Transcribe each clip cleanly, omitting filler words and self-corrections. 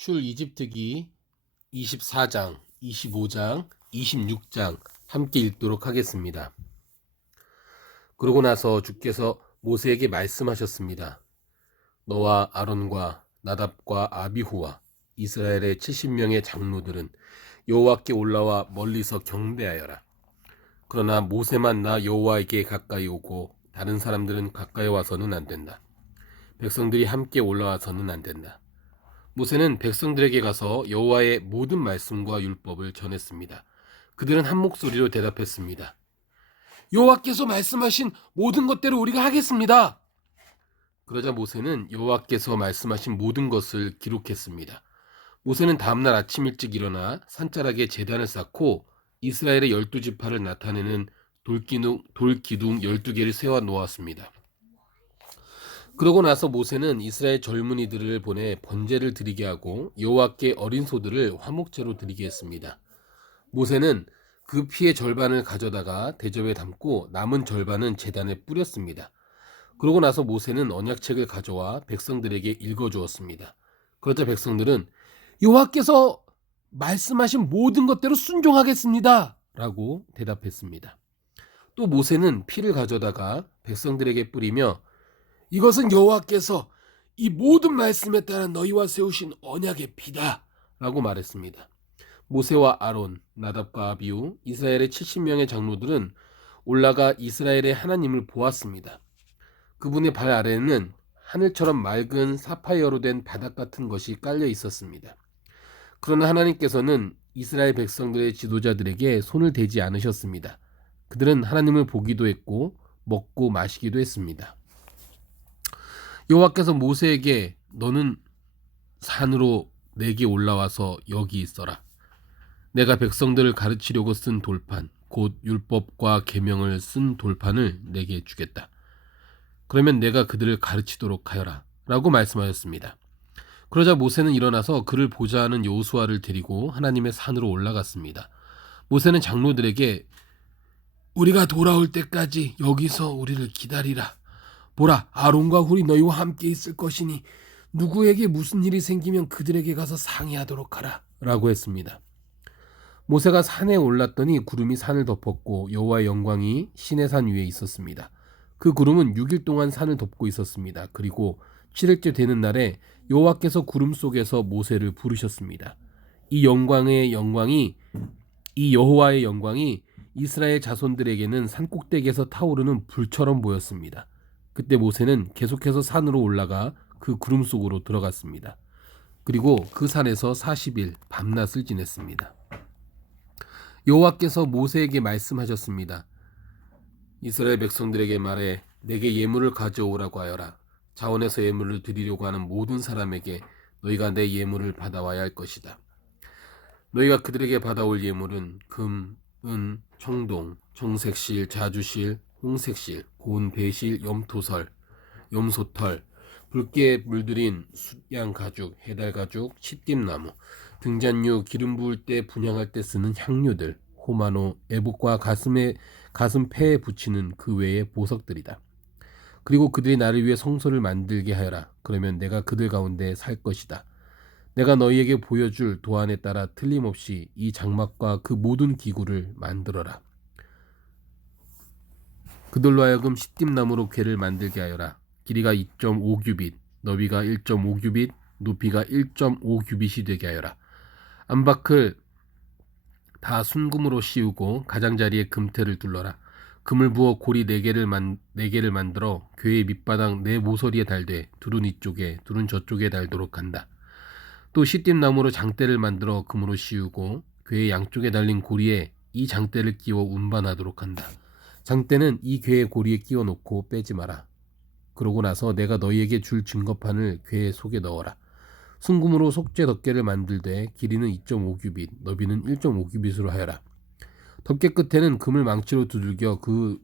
출이집트기 24장, 25장, 26장 함께 읽도록 하겠습니다. 그러고 나서 주께서 모세에게 말씀하셨습니다. 너와 아론과 나답과 아비후와 이스라엘의 70명의 장로들은 여호와께 올라와 멀리서 경배하여라. 그러나 모세만 나 여호와에게 가까이 오고 다른 사람들은 가까이 와서는 안 된다. 백성들이 함께 올라와서는 안 된다. 모세는 백성들에게 가서 여호와의 모든 말씀과 율법을 전했습니다. 그들은 한 목소리로 대답했습니다. 여호와께서 말씀하신 모든 것대로 우리가 하겠습니다. 그러자 모세는 여호와께서 말씀하신 모든 것을 기록했습니다. 모세는 다음날 아침 일찍 일어나 산자락에 제단을 쌓고 이스라엘의 12지파를 나타내는 돌기둥 12개를 세워 놓았습니다. 그러고 나서 모세는 이스라엘 젊은이들을 보내 번제를 드리게 하고 여호와께 어린 소들을 화목제로 드리게 했습니다. 모세는 그 피의 절반을 가져다가 대접에 담고 남은 절반은 제단에 뿌렸습니다. 그러고 나서 모세는 언약책을 가져와 백성들에게 읽어주었습니다. 그러자 백성들은 여호와께서 말씀하신 모든 것대로 순종하겠습니다 라고 대답했습니다. 또 모세는 피를 가져다가 백성들에게 뿌리며 이것은 여호와께서 이 모든 말씀에 따라 너희와 세우신 언약의 피다 라고 말했습니다. 모세와 아론, 나답과 아비후, 이스라엘의 70명의 장로들은 올라가 이스라엘의 하나님을 보았습니다. 그분의 발 아래에는 하늘처럼 맑은 사파이어로 된 바닥 같은 것이 깔려 있었습니다. 그러나 하나님께서는 이스라엘 백성들의 지도자들에게 손을 대지 않으셨습니다. 그들은 하나님을 보기도 했고 먹고 마시기도 했습니다. 여호와께서 모세에게 너는 산으로 내게 올라와서 여기 있어라. 내가 백성들을 가르치려고 쓴 돌판, 곧 율법과 계명을 쓴 돌판을 내게 주겠다. 그러면 내가 그들을 가르치도록 하여라 라고 말씀하셨습니다. 그러자 모세는 일어나서 그를 보자 하는 여호수아를 데리고 하나님의 산으로 올라갔습니다. 모세는 장로들에게 우리가 돌아올 때까지 여기서 우리를 기다리라. 보라, 아론과 훌이 너희와 함께 있을 것이니 누구에게 무슨 일이 생기면 그들에게 가서 상의하도록 하라 라고 했습니다. 모세가 산에 올랐더니 구름이 산을 덮었고 여호와의 영광이 시내산 위에 있었습니다. 그 구름은 6일 동안 산을 덮고 있었습니다. 그리고 7일째 되는 날에 여호와께서 구름 속에서 모세를 부르셨습니다. 이 여호와의 영광이 이스라엘 자손들에게는 산꼭대기에서 타오르는 불처럼 보였습니다. 그때 모세는 계속해서 산으로 올라가 그 구름 속으로 들어갔습니다. 그리고 그 산에서 40일 밤낮을 지냈습니다. 여호와께서 모세에게 말씀하셨습니다. 이스라엘 백성들에게 말해 내게 예물을 가져오라고 하여라. 자원에서 예물을 드리려고 하는 모든 사람에게 너희가 내 예물을 받아와야 할 것이다. 너희가 그들에게 받아올 예물은 금, 은, 청동, 청색실, 자주실, 홍색실, 고운 배실, 염토설, 염소털, 붉게 물들인 숫양 가죽, 해달 가죽, 시띠나무, 등잔류, 기름 부을 때 분향할 때 쓰는 향료들, 호마노, 애복과 가슴 폐에 붙이는 그 외의 보석들이다. 그리고 그들이 나를 위해 성소를 만들게 하여라. 그러면 내가 그들 가운데 살 것이다. 내가 너희에게 보여줄 도안에 따라 틀림없이 이 장막과 그 모든 기구를 만들어라. 그들로 하여금 시띠나무로 궤를 만들게 하여라. 길이가 2.5규빗, 너비가 1.5규빗, 높이가 1.5규빗이 되게 하여라. 안팎을 다 순금으로 씌우고 가장자리에 금태를 둘러라. 금을 부어 고리 4개를 만들어 궤의 밑바닥 4모서리에 달되 둘은 이쪽에 둘은 저쪽에 달도록 한다. 또 시띠나무로 장대를 만들어 금으로 씌우고 궤의 양쪽에 달린 고리에 이 장대를 끼워 운반하도록 한다. 장대는 이 궤의 고리에 끼워 놓고 빼지 마라. 그러고 나서 내가 너희에게 줄 증거판을 궤의 속에 넣어라. 순금으로 속죄 덮개를 만들되 길이는 2.5규빗, 너비는 1.5규빗으로 하여라. 덮개 끝에는 금을 망치로 두들겨 그룹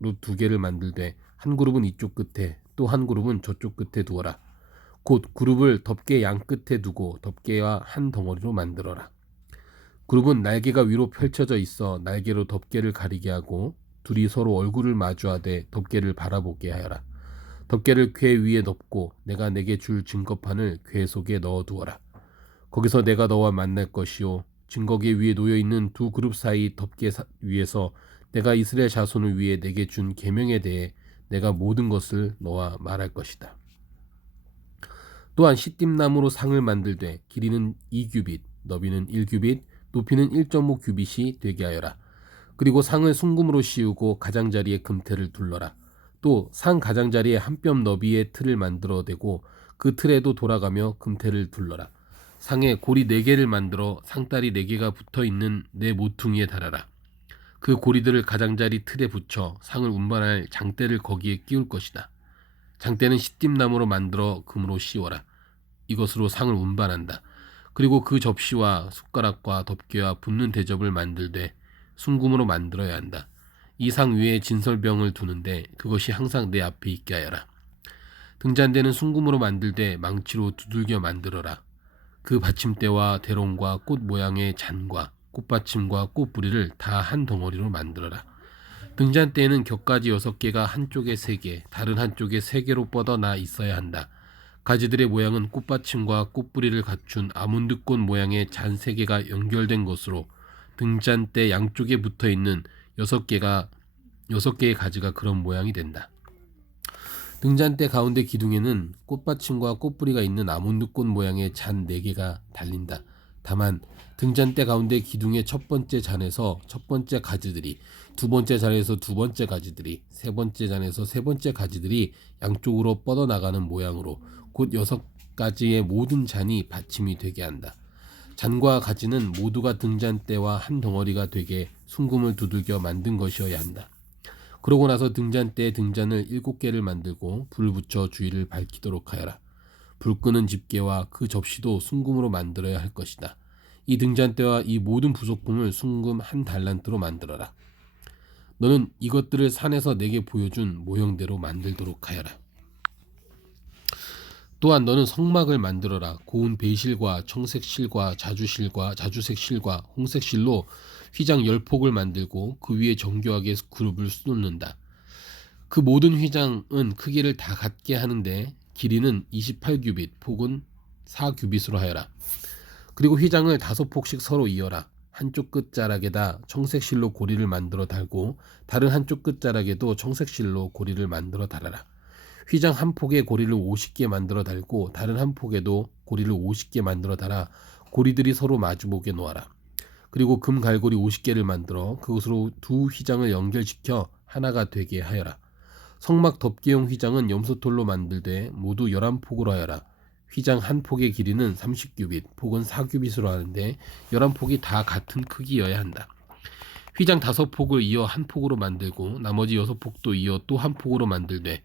2개를 만들되 한 그룹은 이쪽 끝에 또 한 그룹은 저쪽 끝에 두어라. 곧 그룹을 덮개 양 끝에 두고 덮개와 한 덩어리로 만들어라. 그룹은 날개가 위로 펼쳐져 있어 날개로 덮개를 가리게 하고 둘이 서로 얼굴을 마주하되 덮개를 바라보게 하여라. 덮개를 궤 위에 덮고 내가 내게 줄 증거판을 궤 속에 넣어두어라. 거기서 내가 너와 만날 것이요 증거계 위에 놓여 있는 두 그룹 사이 덮개 위에서 내가 이스라엘 자손을 위해 내게 준 계명에 대해 내가 모든 것을 너와 말할 것이다. 또한 시띠나무로 상을 만들되 길이는 2규빗, 너비는 1규빗, 높이는 1.5 규빗이 되게 하여라. 그리고 상을 순금으로 씌우고 가장자리에 금태를 둘러라. 또 상 가장자리에 한 뼘 너비의 틀을 만들어 대고 그 틀에도 돌아가며 금태를 둘러라. 상에 고리 4개를 만들어 상다리 4개가 붙어있는 네 모퉁이에 달아라. 그 고리들을 가장자리 틀에 붙여 상을 운반할 장대를 거기에 끼울 것이다. 장대는 시띠나무로 만들어 금으로 씌워라. 이것으로 상을 운반한다. 그리고 그 접시와 숟가락과 덮개와 붓는 대접을 만들되 순금으로 만들어야 한다. 이 상 위에 진설병을 두는데 그것이 항상 내 앞에 있게 하여라. 등잔대는 순금으로 만들되 망치로 두들겨 만들어라. 그 받침대와 대롱과 꽃 모양의 잔과 꽃받침과 꽃뿌리를 다 한 덩어리로 만들어라. 등잔대에는 격가지 6개가 한쪽에 3개, 다른 한쪽에 3개로 뻗어나 있어야 한다. 가지들의 모양은 꽃받침과 꽃뿌리를 갖춘 아몬드꽃 모양의 잔 3개가 연결된 것으로 등잔대 양쪽에 붙어있는 6개의 가지가 그런 모양이 된다. 등잔대 가운데 기둥에는 꽃받침과 꽃뿌리가 있는 아몬드꽃 모양의 잔 4개가 달린다. 다만 등잔대 가운데 기둥의 첫 번째 잔에서 첫 번째 가지들이, 두 번째 잔에서 두 번째 가지들이, 세 번째 잔에서 세 번째 가지들이 양쪽으로 뻗어나가는 모양으로 곧 6가지의 모든 잔이 받침이 되게 한다. 잔과 가지는 모두가 등잔대와 한 덩어리가 되게 순금을 두들겨 만든 것이어야 한다. 그러고 나서 등잔대에 등잔을 7개를 만들고 불을 붙여 주위를 밝히도록 하여라. 불 끄는 집게와 그 접시도 순금으로 만들어야 할 것이다. 이 등잔대와 이 모든 부속품을 순금 1달란트로 만들어라. 너는 이것들을 산에서 내게 보여준 모형대로 만들도록 하여라. 또한 너는 성막을 만들어라. 고운 배실과 청색실과 자주색실과 홍색실로 휘장 10폭을 만들고 그 위에 정교하게 그룹을 쑤놓는다. 그 모든 휘장은 크기를 다 같게 하는데 길이는 28규빗, 폭은 4규빗으로 하여라. 그리고 휘장을 5폭씩 서로 이어라. 한쪽 끝자락에다 청색실로 고리를 만들어 달고 다른 한쪽 끝자락에도 청색실로 고리를 만들어 달아라. 휘장 한 폭에 고리를 50개 만들어 달고 다른 한 폭에도 고리를 50개 만들어 달아 고리들이 서로 마주보게 놓아라. 그리고 금 갈고리 50개를 만들어 그것으로 두 휘장을 연결시켜 하나가 되게 하여라. 성막 덮개용 휘장은 염소털로 만들되 모두 11폭으로 하여라. 휘장 한 폭의 길이는 30규빗, 폭은 4규빗으로 하는데 11폭이 다 같은 크기여야 한다. 휘장 5폭을 이어 한 폭으로 만들고 나머지 6폭도 이어 또 한 폭으로 만들되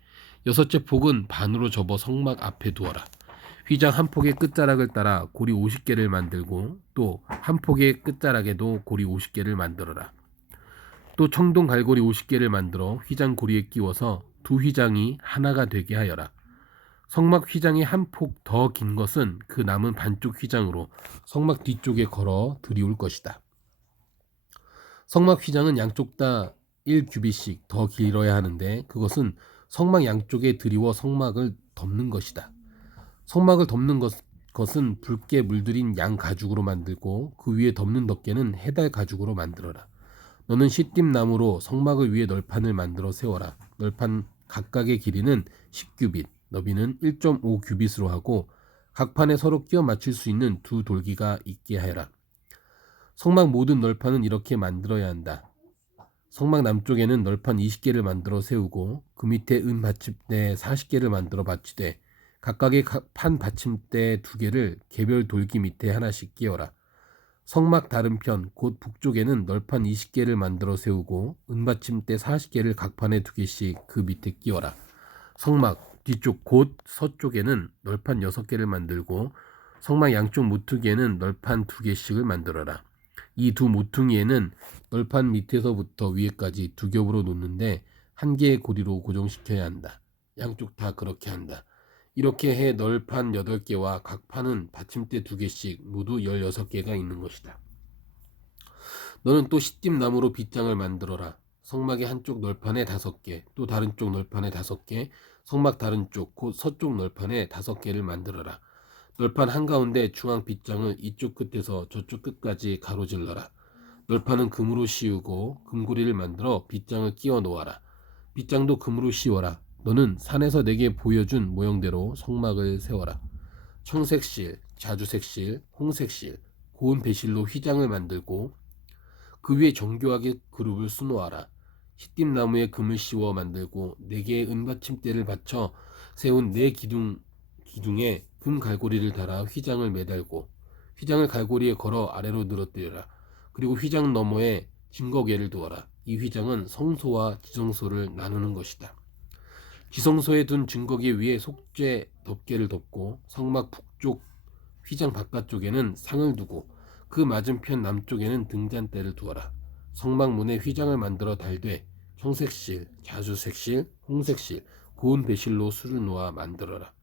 6째 폭은 반으로 접어 성막 앞에 두어라. 휘장 한 폭의 끝자락을 따라 고리 50개를 만들고 또 한 폭의 끝자락에도 고리 50개를 만들어라. 또 청동 갈고리 50개를 만들어 휘장 고리에 끼워서 두 휘장이 하나가 되게 하여라. 성막 휘장이 한 폭 더 긴 것은 그 남은 반쪽 휘장으로 성막 뒤쪽에 걸어 들이올 것이다. 성막 휘장은 양쪽 다 1규빗씩 더 길어야 하는데 그것은 성막 양쪽에 들이워 성막을 덮는 것이다. 성막을 덮는 것은 붉게 물들인 양 가죽으로 만들고 그 위에 덮는 덮개는 해달 가죽으로 만들어라. 너는 시띠나무로 성막을 위에 널판을 만들어 세워라. 널판 각각의 길이는 10규빗, 너비는 1.5 규빗으로 하고 각 판에 서로 끼워 맞출 수 있는 두 돌기가 있게 하여라. 성막 모든 널판은 이렇게 만들어야 한다. 성막 남쪽에는 널판 20개를 만들어 세우고 그 밑에 은 받침대 40개를 만들어 받치되 각각의 판 받침대 2개를 개별 돌기 밑에 하나씩 끼워라. 성막 다른 편 곧 북쪽에는 널판 20개를 만들어 세우고 은받침대 40개를 각 판에 2개씩 그 밑에 끼워라. 성막 뒤쪽 곧 서쪽에는 널판 6개를 만들고 성막 양쪽 모퉁이에는 널판 2개씩을 만들어라. 이 두 모퉁이에는 널판 밑에서부터 위에까지 2겹으로 놓는데 한 개의 고리로 고정시켜야 한다. 양쪽 다 그렇게 한다. 이렇게 해 널판 8개와 각 판은 받침대 2개씩 모두 16개가 있는 것이다. 너는 또 시띠나무로 빗장을 만들어라. 성막의 한쪽 널판에 5개, 또 다른 쪽 널판에 5개, 성막 다른 쪽 곧 서쪽 널판에 5개를 만들어라. 널판 한가운데 중앙 빗장을 이쪽 끝에서 저쪽 끝까지 가로질러라. 널판은 금으로 씌우고 금고리를 만들어 빗장을 끼워 놓아라. 빗장도 금으로 씌워라. 너는 산에서 내게 보여준 모형대로 성막을 세워라. 청색실, 자주색실, 홍색실, 고운 배실로 휘장을 만들고 그 위에 정교하게 그룹을 수놓아라. 시띠나무에 금을 씌워 만들고 4개의 은받침대를 받쳐 세운 4기둥에 금 갈고리를 달아 휘장을 매달고 휘장을 갈고리에 걸어 아래로 늘어뜨려라. 그리고 휘장 너머에 증거궤를 두어라. 이 휘장은 성소와 지성소를 나누는 것이다. 지성소에 둔 증거궤 위에 속죄 덮개를 덮고 성막 북쪽 휘장 바깥쪽에는 상을 두고 그 맞은편 남쪽에는 등잔대를 두어라. 성막문에 휘장을 만들어 달되 청색실, 자주색실, 홍색실, 고운 배실로 수를 놓아 만들어라.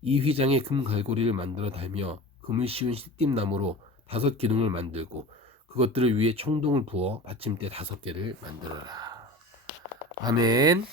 이 휘장에 금 갈고리를 만들어 달며 금을 씌운 시띠나무로 5기둥을 만들고 그것들을 위에 청동을 부어 받침대 5개를 만들어라. 아멘.